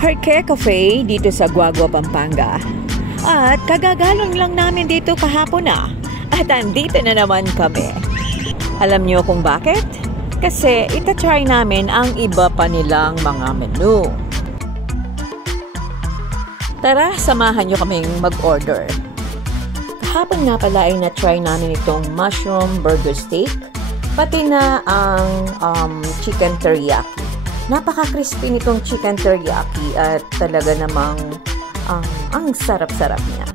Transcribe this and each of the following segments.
Parque Cafe dito sa Guagua, Pampanga. At kagagalon lang namin dito kahapon na. At andito na naman kami. Alam niyo kung bakit? Kasi itatry namin ang iba pa nilang mga menu. Tara, samahan niyo kaming mag-order. Kahapon nga pala ay na-try namin itong mushroom burger steak, pati na ang chicken teriyaki. Napaka-crispy nitong chicken teriyaki at talaga namang ang sarap-sarap niya.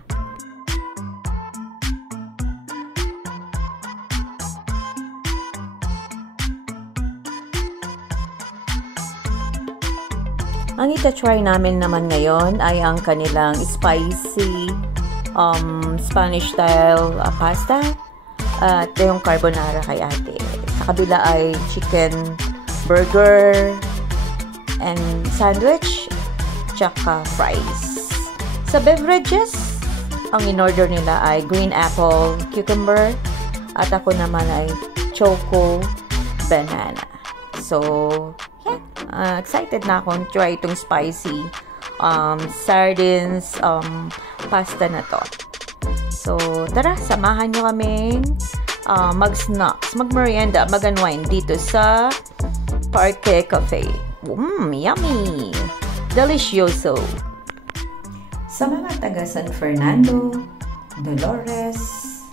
Ang ita-try namin naman ngayon ay ang kanilang spicy Spanish style pasta at yung carbonara kay ate. Sa kabila ay chicken burger and sandwich tsaka fries. Sa beverages, ang in-order nila ay green apple cucumber at ako naman ay choco banana. So, yeah, excited na akong try itong spicy sardines pasta na to. So, tara, samahan nyo kaming mag-snacks, mag-merienda, mag-unwind dito sa Parque Cafe. Yummy! Delicioso! Sa mga taga San Fernando, Dolores,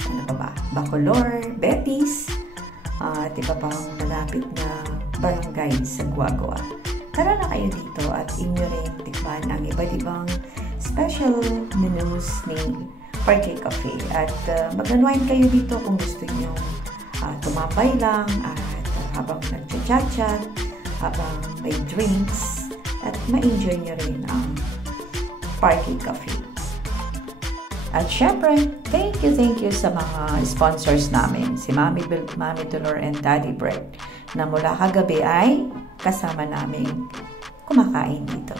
ano pa ba? Bacolor, Betis, at iba pang malapit na barangay sa Guagua. Tara na kayo dito at inyo rin tikman ang iba't ibang special menus ni Parque Cafe. At mag-unwind kayo dito kung gusto nyo tumambay lang at habang nag-chat-chat, habang may drinks, at ma-enjoy nyo rin ang Parque Cafe. At syempre, thank you sa mga sponsors namin, si Mami Dolor and Daddy Bread, na mula kagabi ay kasama namin kumakain dito.